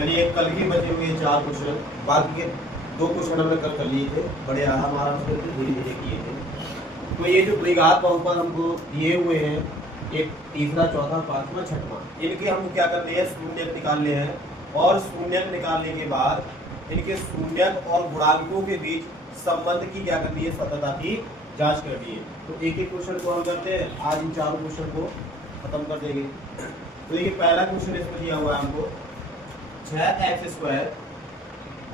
यानी एक कल की बचे हुए 4 क्वेश्चन, बाकी के 2 क्वेश्चन हमने कल कर लिए थे, बड़े आराम से धीरे धीरे किए थे। तो ये जो द्विघात बहुपद हमको दिए हुए हैं, एक तीसरा, चौथा, पांचवा, छठवां, इनके हमको क्या करने हैं, शून्यक निकालने हैं। और शून्यक निकालने के बाद इनके शून्यक और गुणांकों के बीच संबंध की क्या करनी है, सततता की जांच करनी है। तो एक एक क्वेश्चन को हम करते हैं, आज इन 4 क्वेश्चन को खत्म कर देंगे। तो ये पहला क्वेश्चन इसमें दिया हुआ है हमको 6x²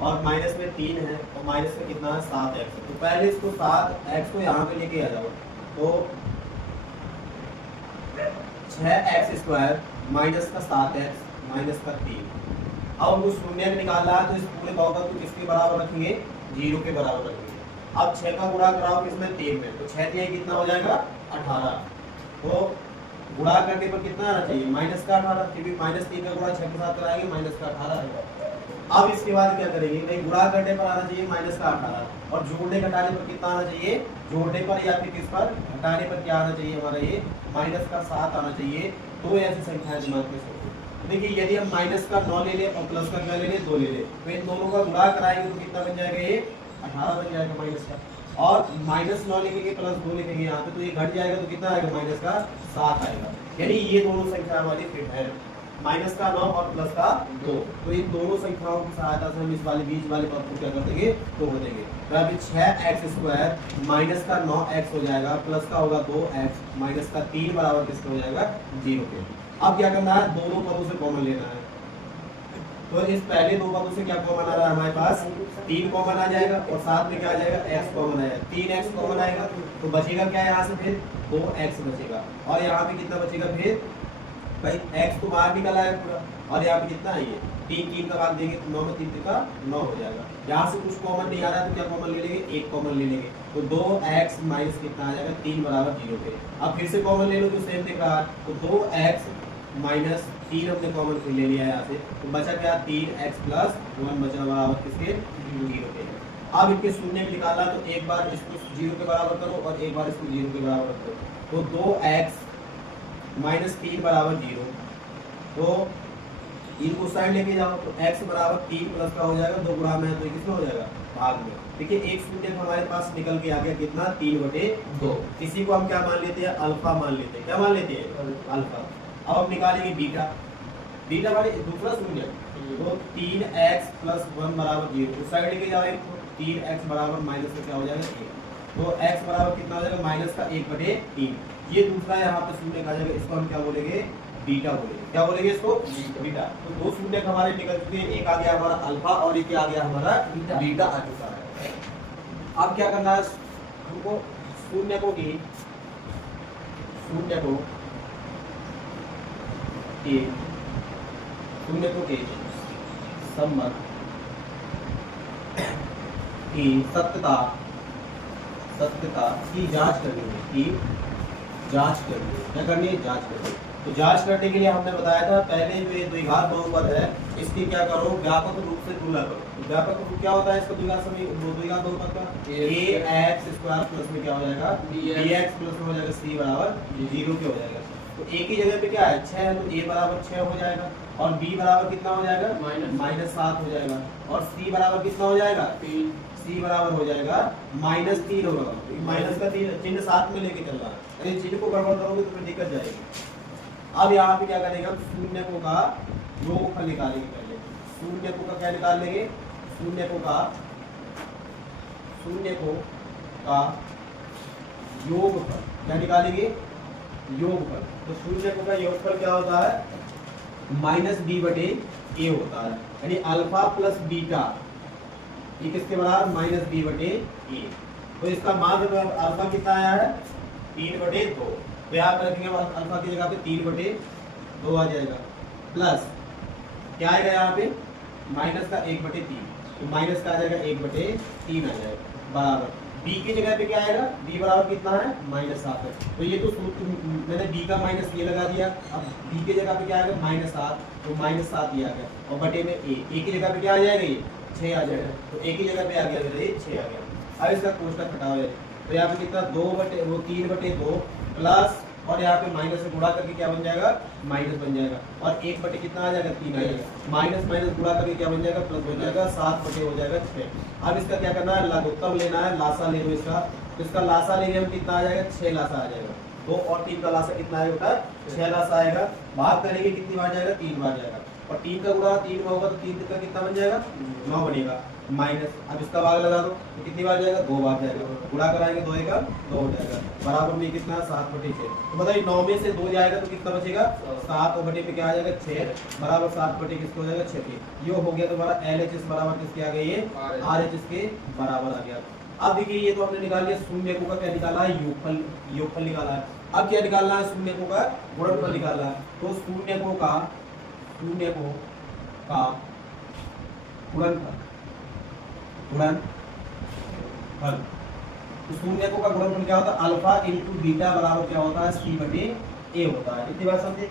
और माइनस में 3 है और माइनस में कितना है 7x। तो पहले इसको 7x को यहाँ पे लेके आ जाओ। तो 6x² माइनस का 7x माइनस का 3। अब हमको शून्य निकालना है, तो इस पूरे बहुपद को किसके बराबर रखेंगे, 0 के बराबर रखेंगे। अब 6 का गुणा कराओ किसमें, 3 में, तो 6 दिया कितना हो जाएगा 18। तो गुणा करने पर कितना आना चाहिए, माइनस का 18, क्योंकि -3 का गुणा 6 के साथ कराएंगे, माइनस का 18 रहेगा। अब इसके बाद क्या करेंगे, भाई गुणा करने पर आना चाहिए माइनस का 18 और जोड़ने घटाने पर कितना आना चाहिए, जोड़ने पर या फिर किस पर, घटाने पर क्या आना चाहिए हमारा, ये माइनस का 7 आना चाहिए। तो ऐसी संख्याएं दिमाग में सोचो। देखिए यदि हम माइनस का 9 ले ले और प्लस का क्या ले ले, 2 ले ले, तो इन दोनों का गुणा कराएंगे तो कितना बन जाएगा, ये 18 बन जाएगा माइनस का। और -9 लिखेंगे प्लस 2 लिखेंगे यहाँ पे, तो ये घट जाएगा तो कितना आएगा, माइनस का 7 आएगा। यानी ये दोनों संख्या हमारी फिट है, माइनस का 9 और प्लस का 2। तो इन दोनों संख्याओं की सहायता से हम इस वाले बीच वाले पद को क्या कर देंगे, तो हो देंगे। तो अभी 6x² माइनस का 9x हो जाएगा, प्लस का होगा 2x, माइनस का 3 बराबर किसका हो जाएगा, 0 के। अब क्या करना है, दोनों पदों से कॉमन लेना है। तो इस पहले 2 पदों से क्या कॉमन आ रहा है हमारे पास, 3 कॉमन आ जाएगा और साथ में क्या आ जाएगा, x कॉमन आएगा, 3x कॉमन आएगा। तो बचेगा क्या यहाँ से, फिर 2x बचेगा। और यहाँ पे कितना बचेगा, फिर भाई x तो बाहर निकल आएगा पूरा, और यहाँ पे कितना है, ये 3 का भाग देंगे तो 9 में 3 का 9 हो जाएगा। यहाँ से कुछ कॉमन नहीं आ रहा है तो क्या कॉमन ले लेंगे, 1 कॉमन ले लेंगे। तो 2x माइनस कितना आ जाएगा, 3 बराबर 0 पे। अब फिर से कॉमन ले लो तो सेम दिख रहा है, तो 2x माइनस 3 हमने कॉमन ले लिया है यहाँ से, तो बचा क्या, 3x प्लस 1 बचा बराबर किसके, 0 के। अब इनके शून्य निकालना, तो एक बार इसको 0 के बराबर करो और एक बार इसको 0 के बराबर करो। तो 2x माइनस 3 बराबर 0। तो इनको साइड लेके जाओ, तो x बराबर 3 प्लस का हो जाएगा, 2 गुणा में है तो किसमें हो जाएगा, भाग में। देखिए एक शून्य हमारे पास निकल के आ गया कितना, 3/2। इसी को हम क्या मान लेते हैं, अल्फा मान लेते हैं। क्या मान लेते हैं, अल्फा। अब हम निकालेंगे बीटा, बीटा वाले दूसरा शून्य, तो 3x प्लस 1 बराबर 0। उस साइड लेके जाओ, 3x बराबर माइनस का क्या हो जाएगा 1। तो x बराबर कितना हो जाएगा, माइनस का 1/3। ये दूसरा यहाँ पे शून्य आ जाएगा, इसको हम क्या बोलेंगे, बीटा बोलेंगे। क्या बोलेंगे इसको, बीटा। तो 2 शून्य हमारे निकल चुके हैं, एक आ गया हमारा अल्फा और एक आ गया हमारा बीटा आ चुका है। अब क्या करना है हमको, शून्य को संबंध की सत्यता की जांच करनी है, क्या करनी है, जांच करनी है। तो जांच करने के लिए हमने बताया था, पहले जो ये द्विघात बहुपद है इसकी क्या करो, व्यापक रूप से तुलना करो। तो व्यापक रूप क्या होता है इसका, द्विघात बहुपद का, ax² प्लस में क्या हो जाएगा, bx प्लस में हो जाएगा c बराबर 0 के हो जाएगा। तो a की जगह पे क्या है, 6 है, तो a बराबर 6 हो जाएगा, और b बराबर कितना हो जाएगा, -7 हो जाएगा, और c बराबर कितना हो जाएगा, c बराबर हो जाएगा -3 होगा। माइनस का चिन्ह साथ में लेके चल रहा है, अरे चिन्ह को गड़बड़ करोगे तो फिर दिक्कत जाएगी। अब यहाँ पे क्या करेंगे, हम शून्यकों का योगफल निकालेंगे। पहले शून्यकों का क्या निकाल लेंगे, शून्यकों का योगफल क्या निकालेंगे, योगफल। तो शून्यकों का योगफल क्या होता है, -b/a होता है, यानी अल्फा प्लस बीटा ये किसके बराबर, -b/a। तो इसका मान अल्फा कितना आया है, 3/2। तो यहाँ पर रखेंगे अल्फा की जगह पे 3/2 आ जाएगा, प्लस क्या आएगा यहाँ पे, माइनस का 1/3। तो माइनस का आ जाएगा 1/3 आ जाएगा, बराबर b की जगह पे क्या आएगा, b बराबर कितना है, -7 है। तो ये तो मैंने b का माइनस ये लगा दिया। अब b की जगह पे क्या आएगा, -7, तो -7 ये आ गया, और बटे में a की जगह पे क्या आ जाएगा, ये 6 आ जाएगा। तो a की जगह पे आ गया, ये 6 आ गया। अब इसका कोष्टक हटाओ, तो यहाँ पे कितना, 3/2 प्लस और यहाँ पे माइनस से गुणा करके क्या बन जाएगा, माइनस बन जाएगा, और 1 बटे कितना आ जाएगा, 3 आ जाएगा, माइनस माइनस गुणा करके क्या बन जाएगा, प्लस बन जाएगा, 7 बटे हो जाएगा 6। अब इसका क्या करना है, लघुत्तम लेना है, लासा ले लो इसका, तो इसका लासा लेने में कितना आ जाएगा, 6 लासा आ जाएगा, 2 और 3 का लासा कितना आएगा बेटा, 6 लासा आएगा। भाग करेंगे कितनी बार जाएगा, 3 बार जाएगा, और 3 का गुणा 3 में होगा तो 3 का कितना बन जाएगा, 9 बनेगा, माइनस, अब इसका भाग लगा दो तो कितनी बार जाएगा, 2 बार जाएगा, गुणा कराएंगे 2 का 2 हो जाएगा, बराबर में कितना 7 बटे 6। तो बताइए 9 में से 2 जाएगा तो कितना बचेगा, 7 बटे में क्या आ जाएगा, 6 बराबर 7 बटे किसको हो जाएगा, 6। ये हो गया तुम्हारा LHS बराबर किसके आ गया, ये RHS के बराबर आ गया। अब देखिए ये तो हमने निकाल लिया, शून्यकों का क्या निकाला है, योगफल निकाला है। अब क्या निकालना है, शून्यकों का गुणनफल निकालना है। तो शून्यकों का गुणनफल, तो शून्यकों का गुणनफल क्या होता है, अल्फा इंटू बीटा बराबर क्या होता है, C बटे A होता है। इतनी बात समझे,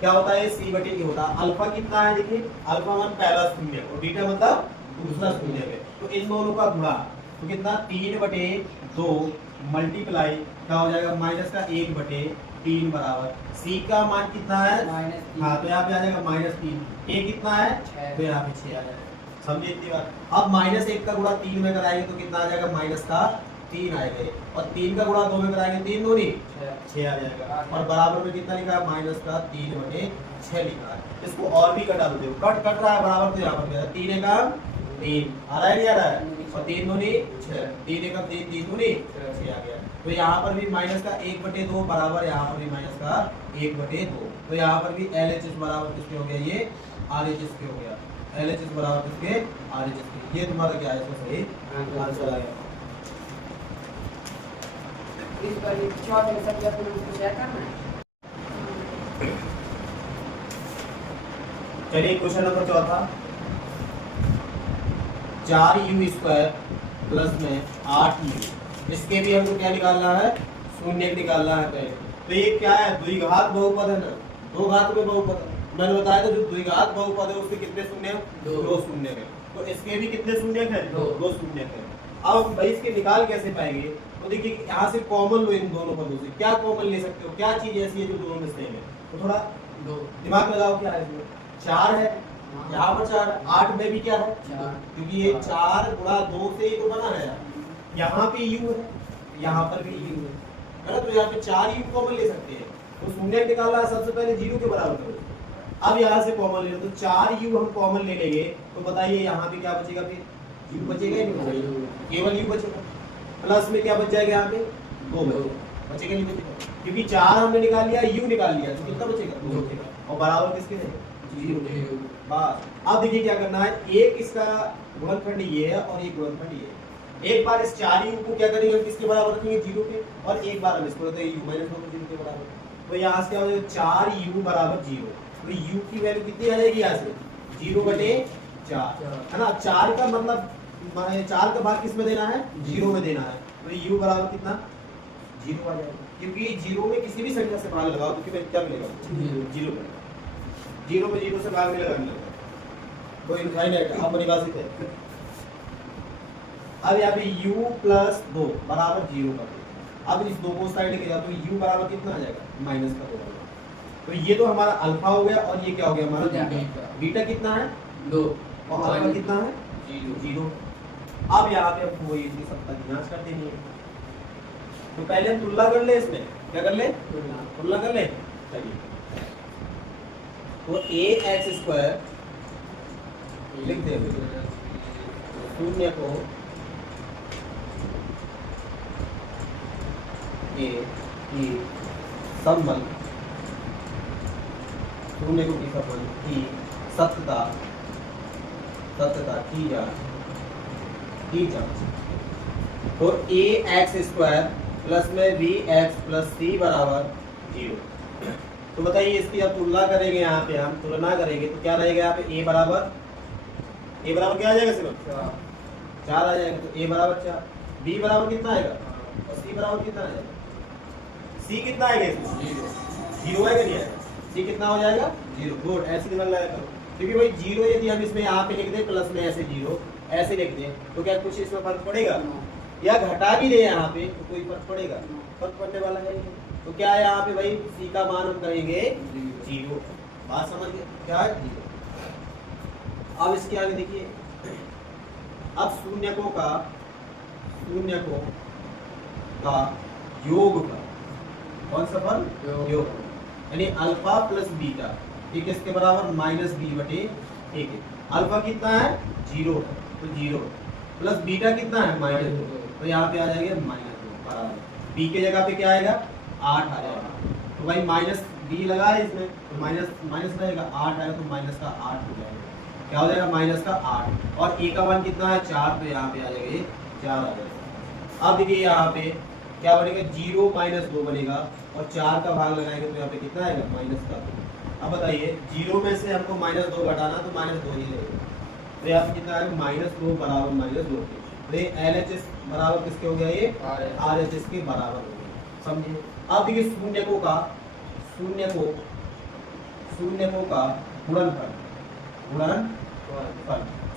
क्या होता है, C बटे A होता है। अल्फा कितना है, देखिए अल्फा मान पहला शून्य और बीटा मतलब दूसरा शून्य है, तो इन दोनों का गुणा तो कितना 3 बटे 2 मल्टीप्लाई क्या हो जाएगा, माइनस का 1 बटे 3 बराबर C का मान कितना है, हाँ तो यहाँ पे आ जाएगा -3, A कितना है, तो यहाँ पे 6 आ जाएगा। समझे इतनी बात। अब -1 का गुणा 3 में कराएंगे तो कितना आ जाएगा, -3 आएगा, और 3 का गुणा 2 में कराएंगे 3 दूनी 6 आ जाएगा, और बराबर में कितना लिखा है, -3 बटे 6 लिखा है। इसको और भी कटा दो, कट रहा है बराबर, तो यहाँ पर क्या है, 3 एकम 3 आ रहा है, नहीं आ रहा है, और 3 दूनी 6, 3 एकम 3, 3 दूनी 6 आ गया। तो यहाँ पर भी माइनस का 1 बटे 2 बराबर, यहाँ पर भी माइनस का 1 बटे 2, तो यहाँ पर भी LHS बराबर किसके हो गया, ये RHS के हो गया, LHS बराबर किसके, RHS के। ये तुम्हारा क्या है, इसका सही आंसर आ गया। इस पर ये चौथे में सब अपने को शेयर करना है। चलिए क्वेश्चन नंबर चौथा, 4u² प्लस में 8u, इसके भी हमको क्या निकालना है, शून्य निकालना है पहले। तो ये क्या है, द्विघात बहुपद है ना, दो घात में बहुपद है। मैंने बताया था जो द्विघात बहुपद है उसके कितने शून्य हैं, 2 शून्य है, तो इसके भी कितने शून्य हैं, 2 शून्य है। अब भाई इसके निकाल कैसे पाएंगे, तो देखिए यहाँ से कॉमन लो, इन दोनों पदों से क्या कॉमन ले सकते हो, क्या चीज ऐसी है जो दोनों में सेम है, तो थोड़ा दिमाग लगाओ, क्या है इसमें, 4 है, यहाँ पर 4, 8 में भी क्या है, क्योंकि ये 4 गुणा 2 से ही तो बना है, यहाँ पे u है, यहाँ पर भी u है ना, तो यहाँ पे 4u कॉमन ले सकते हैं। तो शून्य निकालना है, सबसे पहले 0 के बराबर करो। अब यहाँ से कॉमन ले लो, तो 4u हम कॉमन ले लेंगे, तो बताइए यहाँ पे क्या बचेगा, फिर u बचेगा ही नहीं, केवल u बचेगा, प्लस में क्या बच जाएगा, यहाँ पे 2 बचेगा नहीं बचेगा, क्योंकि 4 हमने निकाल लिया, u निकाल लिया, तो कितना बचेगा, 2 बचेगा, और बराबर किसके है, 0। बस अब देखिए क्या करना है, एक इसका गुणनखंड ये है और एक गुणनखंड ये है। एक बार इस 4u को क्या करेंगे, हम किसके बराबर रखेंगे, 0 के, और एक बार हम इसको रखते हैं u - 2 के बराबर। तो यहाँ से क्या हो जाएगा, 4u बराबर 0, तो u की वैल्यू कितनी आ जाएगी, यहाँ से 0 बटे 4 है ना। 4 का मतलब 4 का भाग किस में देना है, 0 में देना है, तो u बराबर कितना, 0 आ जाएगा, क्योंकि 0 में किसी भी संख्या से भाग लगाओ तो क्या मिलेगा, 0 मिलेगा, 0 में 0 से भाग नहीं लगाना, तो इनफाइनाइट अपरिभाषित है। अब यहाँ पे u प्लस 2 बराबर 0 कर दो। अब इस 2 को साइड लेके जाओ तो u बराबर कितना आ जाएगा, -2। तो ये तो हमारा अल्फा हो गया, और ये क्या हो गया हमारा बीटा। बीटा कितना है, 2, और अल्फा कितना है, 0। अब यहाँ पे हमको ये सत्ता की जांच कर देनी है, तो पहले हम तुलना कर ले, इसमें क्या कर ले, तुलना कर ले। चलिए तो ax² लिख दे, शून्य को a की संबंध, शून्य को की संबंध की सत्यता की जांच। तो ax² प्लस में bx प्लस c बराबर 0। तो बताइए इसकी अब तुलना करेंगे, यहाँ पे हम तुलना करेंगे तो क्या रहेगा, यहाँ पे a बराबर क्या आ जाएगा, सिर्फ 4 आ जाएगा, तो a बराबर 4, b बराबर कितना आएगा, और c बराबर कितना आ जाएगा, c कितना आएगा, इसमें 0 आएगा, नहीं आएगा, c कितना हो जाएगा, 0। गुड, ऐसे दिमाग लगाया करो, क्योंकि भाई 0 यदि हम इसमें यहाँ पे लिख दें प्लस में ऐसे 0 ऐसे लिख दें तो क्या कुछ इसमें फर्क पड़ेगा, या घटा भी दे यहाँ पे तो कोई फर्क पड़ेगा, फर्क पड़ने वाला है। तो क्या है यहाँ पे भाई सी का मान हम करेंगे 0। बात समझ गए क्या है 0। अब इसके आगे देखिए, अब शून्यकों का योग का कौन सा फल योग, यानी अल्फा प्लस बीटा ये किसके बराबर माइनस बी बटे एक है। अल्फा कितना है 0 है तो 0 प्लस बीटा कितना है -2 तो यहाँ पे आ जाएगा -2 बराबर बी के जगह पे क्या आएगा 8 आ जाएगा। तो भाई माइनस बी लगा है इसमें तो माइनस रहेगा 8 आएगा तो माइनस का 8 हो जाएगा। क्या हो जाएगा माइनस का 8 और ए का मान कितना है 4 तो यहाँ पे आ जाएगा 4 आ जाएगा। अब देखिए यहाँ पे क्या बनेगा 0 - 2 बनेगा और 4 का भाग लगाएंगे तो यहाँ पे कितना आएगा -2। अब बताइए 0 में से हमको -2 घटाना तो -2 ही रहेगा तो यहाँ पे कितना आएगा -2 बराबर -2। तो ये LHS बराबर किसके हो गया ये RHS के बराबर हो गया, समझिए। अब देखिए शून्यकों का गुणनफल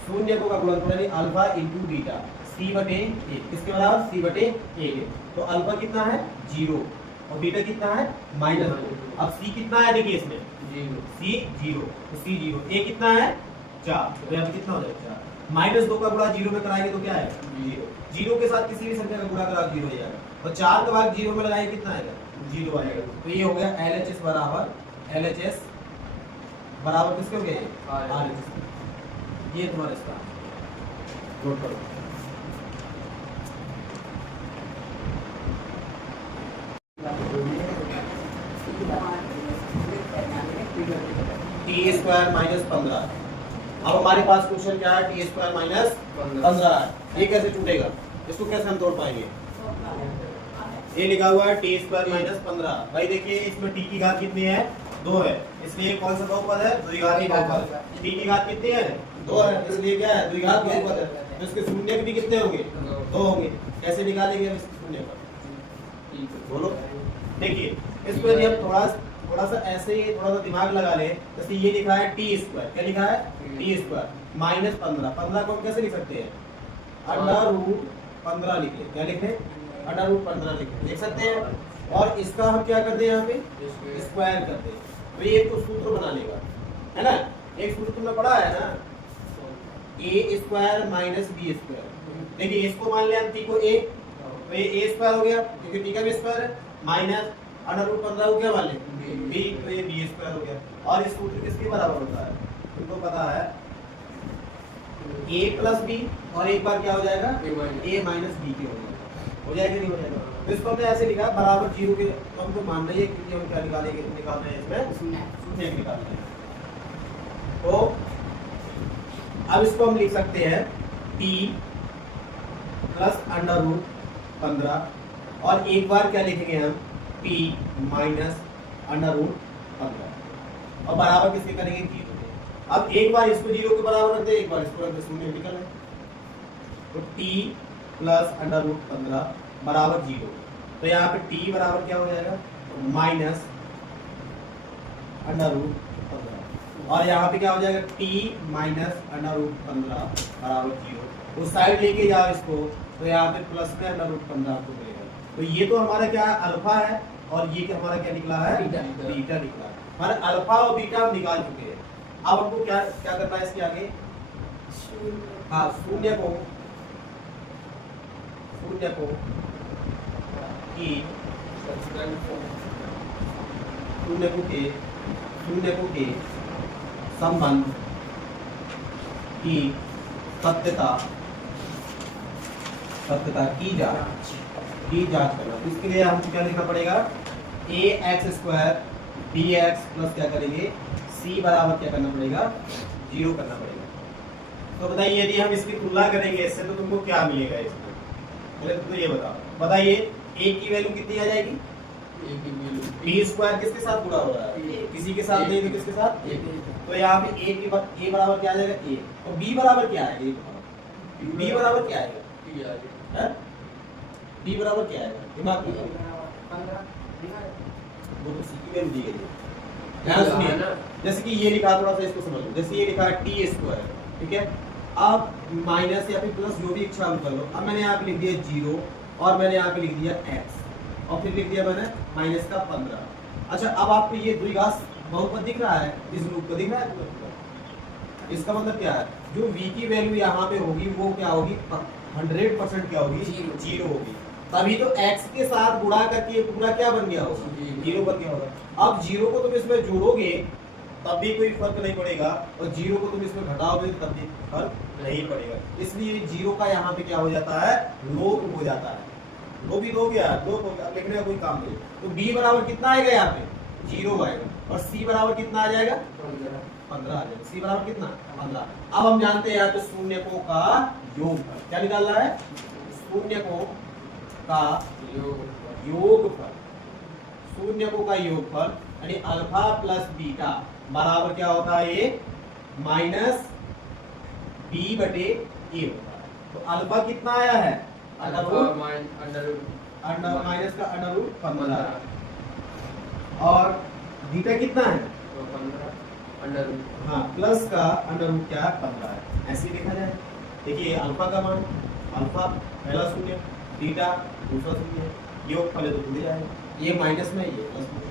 शून्यकों का गुणनफल यानी अल्फा इंटू बीटा सी बटे ए किसके बराबर सी बटे ए। तो अल्फा कितना है 0 और बीटा कितना है -2। अब सी कितना है देखिए इसमें सी 0 तो सी 0 ए कितना है 4 तो यहाँ पे कितना हो जाएगा 4 -2 का गुणा 0 में कराएंगे तो क्या है 0 के साथ किसी भी संख्या का गुणा करा 0 हो जाएगा और 4 का भाग 0 में लगाएंगे कितना आएगा 0 आएगा। तो ये हो गया LHS बराबर किसके हो गया RHS। ये तुम्हारा इसका नोट करो। T square -15। अब हमारे पास क्वेश्चन क्या है टी स्क्वायर -15 ये कैसे टूटेगा, इसको कैसे हम तोड़ पाएंगे। ये लिखा हुआ है टी स्क्वायर -15। भाई देखिए इसमें टी की घात कितनी है 2 है इसलिए कौन सा बहुपद है द्विघाती बहुपद। टी की घात कितनी है 2 है इसलिए क्या है द्विघात बहुपद है तो इसके शून्य भी कितने होंगे 2 होंगे। कैसे निकालेंगे हम इसके शून्य पर बोलो। देखिए इसको यदि हम थोड़ा सा ऐसे ही थोड़ा सा दिमाग लगा ले जैसे ये लिखा है टी स्क्वायर क्या लिखा है टी स्क्वायर -15 को हम कैसे लिख सकते हैं √15 लिख ले। क्या लिख ले √15 लिख सकते हैं और इसका हम क्या करते हैं यहाँ पे स्क्वायर करते हैं तो ये तो सूत्र बना लेगा है ना। एक सूत्र तुमने पढ़ा है ना a स्क्वायर -b स्क्वायर। देखिए इसको मान लिया हम t को a तो ये a स्क्वायर हो गया क्योंकि t का भी स्क्वायर है माइनस √15 को क्या मान ले b तो ये b स्क्वायर हो गया। और इस सूत्र किसके बराबर होता है तुमको पता है a + b और एक बार क्या हो जाएगा a - b के हो जाएगा नहीं हो जाएगा। तो इसको हमने ऐसे लिखा बराबर 0 के तो हमको मान रही है कि हम क्या निकाल रहे हैं इसमें शून्य निकाल रहे हैं। तो अब इसको हम लिख सकते हैं t + √15 और एक बार क्या लिखेंगे हम p - √15 और बराबर किसके करेंगे 0 के। अब एक बार इसको 0 के बराबर रख दे एक बार इसको रख दे शून्य निकल है तो t + √15 बराबर 0। तो यहाँ पे t बराबर क्या हो जाएगा -√15 और यहाँ पे क्या हो जाएगा t - √15 बराबर 0। उस साइड लेके जाओ इसको तो यहाँ पे प्लस में √15 आपको मिलेगा। तो ये तो हमारा क्या है अल्फा है और ये क्या हमारा क्या निकला है बीटा निकला है। हमारा अल्फा और बीटा हम निकाल चुके हैं। अब हमको क्या क्या करना है इसके आगे हाँ शून्य को के संबंध की सत्यता की जांच करना। इसके लिए हमको क्या लिखना पड़ेगा ax² dx प्लस क्या करेंगे c बराबर क्या करना पड़ेगा 0 करना पड़ेगा। तो बताइए यदि हम इसकी तुलना करेंगे इससे तो तुमको क्या मिलेगा इसमें पहले तो ये बताइए a की वैल्यू कितनी आ जाएगी b² किसके साथ गुणा हो रहा है किसी के साथ नहीं तो किसके साथ तो यहाँ पे a बराबर क्या आ जाएगा a और b बराबर क्या आएगा b बराबर क्या आएगा b बराबर क्या आएगा दिमाग में वो तो सी की वैल्यू दी गई है। ध्यान सुनिए जैसे कि ये लिखा थोड़ा सा इसको समझ लो जैसे ये लिखा है t² ठीक है। अब माइनस या फिर प्लस जो भी इच्छा कर लो। अब मैंने यहाँ पे लिख दिया 0 और मैंने यहाँ पे लिख दिया x और फिर लिख दिया मैंने माइनस का 15। अच्छा अब आपको ये द्विघात बहुपद दिख रहा है, इस रूप को दिख रहा है पूरा। इसका मतलब क्या है, जो v की वैल्यू यहाँ पे होगी वो क्या होगी, 100% क्या होगी, जीरो होगी। तभी तो x के साथ गुणा करके ये पूरा क्या बन गया होगा, जीरो बन गया होगा। अब जीरो को तुम इसमें जोड़ोगे तब भी कोई फर्क नहीं पड़ेगा, और जीरो को तुम इसमें घटाओगे तब भी फर्क नहीं पड़ेगा। इसलिए जीरो का यहाँ पे क्या हो जाता है, लोप हो जाता है। वो भी दो गया, लोप हो गया, लिखने का कोई काम नहीं। तो b बराबर कितना आएगा, यहाँ पे जीरो आएगा, और c बराबर कितना आ जाएगा, 15 आ जाएगा। c बराबर कितना, 15। अब हम जानते हैं यहाँ पे शून्यकों का योगफल क्या निकालना है, शून्यकों का योगफल। शून्यकों का योगफल यानी अल्फा प्लस बीटा बराबर क्या होता है, ये माइनस बी बटे ए होता है। तो अल्फा कितना आया है, माइनस का अंडर रूट 15, और बीटा कितना है, हाँ प्लस का अंडर रूट क्या है, 15 है। ऐसे ही देखा जाए, देखिए अल्फा का मान, अल्फा पहला शून्य, बीटा दूसरा शून्य, योगफल है तो जुड़ जाएगा, ये माइनस में, ये प्लस में।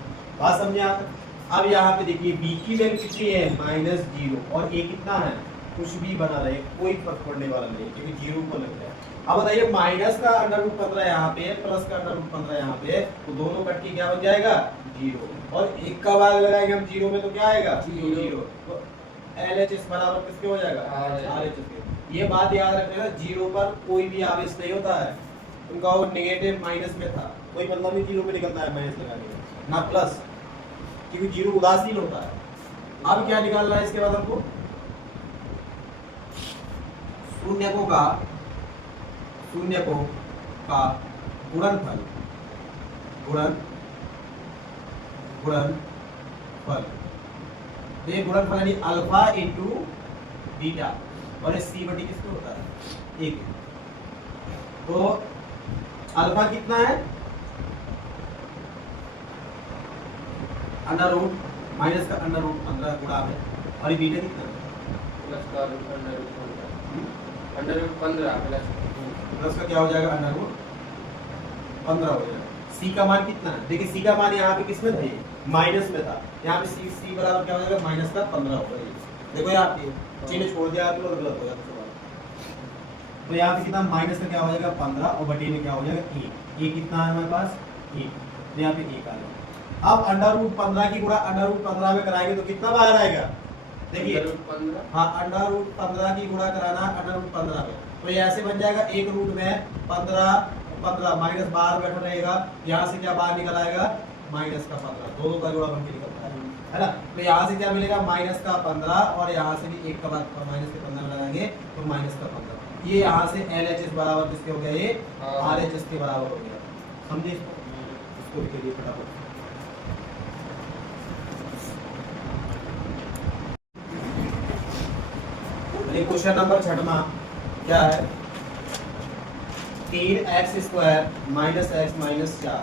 बात समझे आप। अब यहाँ पे देखिए b की वैल्यू कितनी है, -0, और a कितना है, कुछ भी बना रहे कोई फर्क पड़ने वाला नहीं, क्योंकि जीरो को लग रहा है। अब बताइए माइनस का अंडर रूट 15 यहाँ पे है, प्लस का अंडर रूट 15 यहाँ पे है, तो दोनों कट के क्या बन जाएगा, जीरो, और एक का भाग लगाएंगे हम जीरो में तो क्या आएगा, जीरो। तो LHS बराबर किसके हो जाएगा, RHS के। ये बात याद रखना, जीरो पर कोई भी आवेश नहीं होता है, उनका वो नेगेटिव माइनस में था, कोई मतलब नहीं जीरो में निकलता है माइनस लगाने में, ना प्लस, क्योंकि जीरो उदासीन होता है। अब क्या निकालना है इसके बाद हमको, शून्यकों का गुणनफल, गुणनफल। तो ये गुणनफल यानी अल्फा इंटू बीटा, और ये सी बटी किसको होता है, एक। तो अल्फा कितना है, अंडर रूट माइनस का अंडर रूट 15 गुणा है, और ये बीटा कितना है, प्लस का अंडर रूट 15 प्लस का क्या हो जाएगा, अंडर रूट 15 हो जाएगा। सी का मान कितना है, देखिए सी का मान यहाँ पे किसमें था, ये माइनस में था, यहाँ पे सी बराबर क्या हो जाएगा, माइनस का 15 होगा। देखो यहाँ पे चिन्ह छोड़ दिया तो गलत हो जाता है। तो यहाँ पे कितना, माइनस का क्या हो जाएगा 15, और बटे में क्या हो जाएगा एक कितना है हमारे पास, एक, तो यहाँ पे एक आ जाएगा। अब अंडर रूट 15 की गुणा अंडर रूट 15 में कराएंगे तो कितना बाहर आएगा, देखिए हाँ अंडर रूट 15 की गुणा कराना अंडर रूट 15 में, तो ये ऐसे बन जाएगा, एक रूट में 15 माइनस बाहर बैठा रहेगा, यहाँ से क्या बाहर निकल आएगा, माइनस का 15, दोनों का जोड़ा बन के निकलता है ना। तो यहाँ से क्या मिलेगा, माइनस का 15, और यहाँ से भी एक का बाद माइनस के 15 लगाएंगे तो माइनस का 15। ये यहाँ से LHS बराबर किसके हो गया, ये RHS के बराबर हो गया। समझे इसको लिख लीजिए फटाफट। क्वेश्चन नंबर 6 क्या है, 3x² माइनस x माइनस 4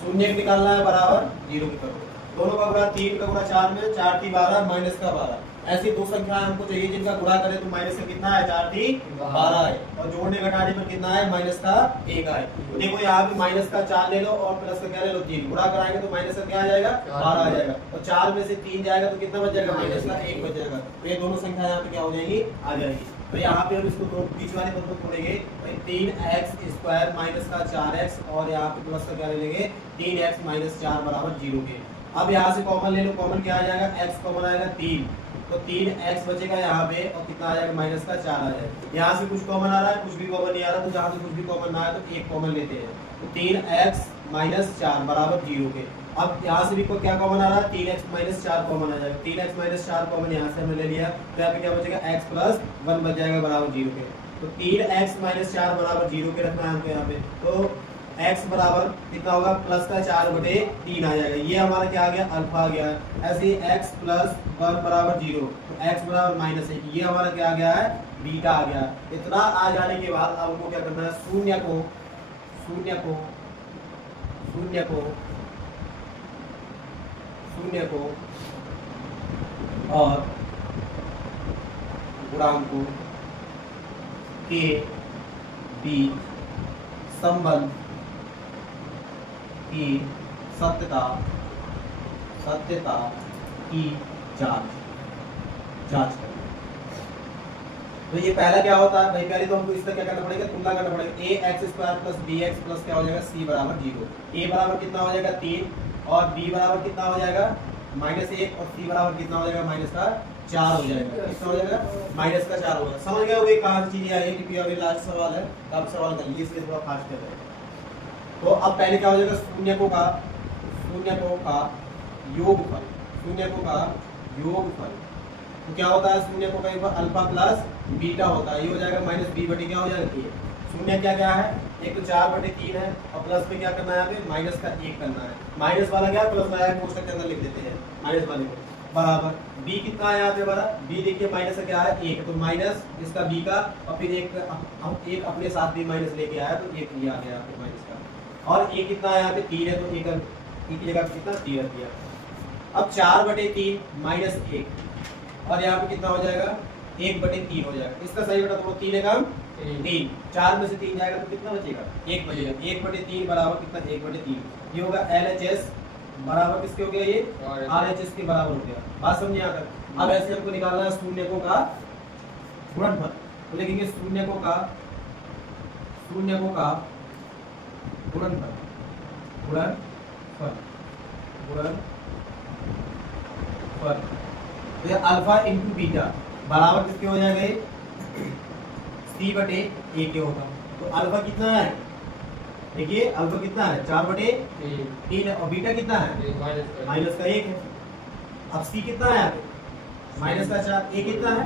शून्य निकालना है बराबर 0 के करो। दोनों का गुणा 3 का गुणा 4 में, 4 3 12 माइनस का 12। ऐसी दो संख्याएं हमको चाहिए जिनका गुणा करें तो माइनस का कितना है, 4 3 12 है, और जोड़ने घटाने पर कितना है, माइनस का 1 है। तो देखो यहाँ पे माइनस का 4 ले लो और प्लस का क्या ले लो 3, गुणा कराएंगे तो माइनस का क्या आ जाएगा, 12 आ जाएगा, और 4 में से 3 जाएगा तो कितना बच जाएगा, माइनस का 1 बच जाएगा। तो ये दोनों संख्या यहाँ पे क्या हो जाएगी, आ जाएगी। तो यहाँ पे हम इसको बीच वाले पद को छोड़ेंगे, 3x² माइनस का 4x, और यहाँ पे प्लस का क्या ले लेंगे, 3x माइनस 4 बराबर 0 के। अब यहाँ से कॉमन ले लो, कॉमन क्या आ जाएगा, x कॉमन आएगा 3, तो 3x बचेगा यहाँ पे, और कितना आ जाएगा, माइनस का 4 आ जाएगा। यहाँ से कुछ कॉमन आ रहा है, कुछ भी कॉमन नहीं आ रहा, तो जहाँ से कुछ भी कॉमन ना आए तो एक कॉमन लेते हैं। तो 3x माइनस 4 बराबर 0 के। अब यहाँ से भी क्या कॉमन आ रहा है, 3x माइनस 4 कॉमन आ जाएगा, 3x माइनस 4 कॉमन यहाँ से हमने ले लिया, तो यहाँ पे क्या बचेगा, x प्लस 1 बच जाएगा बराबर 0 के। तो 3x माइनस 4 बराबर 0 के रखना है हमको यहाँ पे। तो x बराबर कितना होगा, प्लस का 4 बटे 3 आ जाएगा, ये हमारा क्या आ गया, अल्फा आ गया। ऐसे ही x प्लस 1 बराबर 0, तो x बराबर माइनस 1, ये हमारा क्या आ गया है, बीटा आ गया। इतना आ जाने के बाद अब हमको क्या करना है, शून्य को और गुणांकों के बीच संबंध की सत्यता की जांच करना। तो ये पहला क्या होता है भाई, पहले तो हमको इसका क्या करना पड़ेगा, तुलना करना पड़ेगा। A x square plus b x plus क्या हो जाएगा, सी बराबर 0। ए बराबर कितना हो जाएगा 3 और बी बराबर कितना हो जाएगा -1 और सी बराबर कितना हो जाएगा -4 हो जाएगा। कितना हो जाएगा -4 होगा। समझ गए होगे कहाँ से चीजें आ रही है, क्योंकि अभी लास्ट सवाल है, अब सवाल कर लीजिए, इसलिए थोड़ा फास्ट कर रहे हैं। तो अब पहले क्या हो जाएगा, शून्यकों का योगफल। तो क्या होता है, शून्यकों का योगफल अल्फा प्लस बीटा होता है, ये हो जाएगा -b बटे क्या हो जाएगा 3। शून्य क्या क्या है, एक तो 4/3 है और प्लस में क्या करना है, यहाँ पे माइनस का 1 करना है। माइनस वाला क्या है, प्लस वाला कोष्टक के अंदर लिख देते हैं माइनस वाले को, बराबर b कितना है यहाँ पे बड़ा, b देखिए माइनस का क्या है 1, तो माइनस इसका b का और फिर एक अपने साथ भी माइनस लेके आया तो 1 ये आ गया यहाँ पे माइनस का, और a कितना है यहाँ पे 3 है तो 1 की जगह कितना 3 रख दिया। अब 4/3 -1 और यहाँ पे कितना हो जाएगा 1/3 हो जाएगा। इसका सही बेटा तो 3 है कम 3, 4 में से 3 जाएगा तो कितना बचेगा 1 बचेगा। 1/3 बराबर कितना 1/3, ये होगा LHS बराबर किसके हो गया, ये RHS के बराबर हो गया। बात समझिए यहाँ तक। अब ऐसे हमको निकालना है शून्यकों का गुणनफल, तो लिखेंगे शून्यकों का गुणनफल तो ये अल्फा इंटू बीटा बराबर किसके हो जाएगा, ये c/a के होगा। तो अल्फा कितना है, देखिए अल्फा कितना है 4/3 है और बीटा कितना है -1 है। अब c कितना है यहाँ पे -4, a कितना है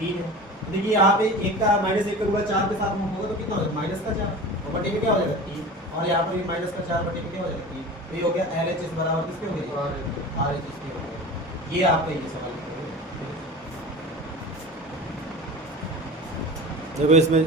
3 है। देखिए यहाँ पे 1 का -1 करूँगा 4 के साथ होगा तो कितना हो जाएगा -4 और बटे में क्या हो जाएगा 3, और यहाँ पर भी -4 बटे में क्या हो जाएगा 3। तो ये हो गया LHS बराबर किसके हो गया, RHS के हो गया। ये आपका ये सवाल देखो इसमें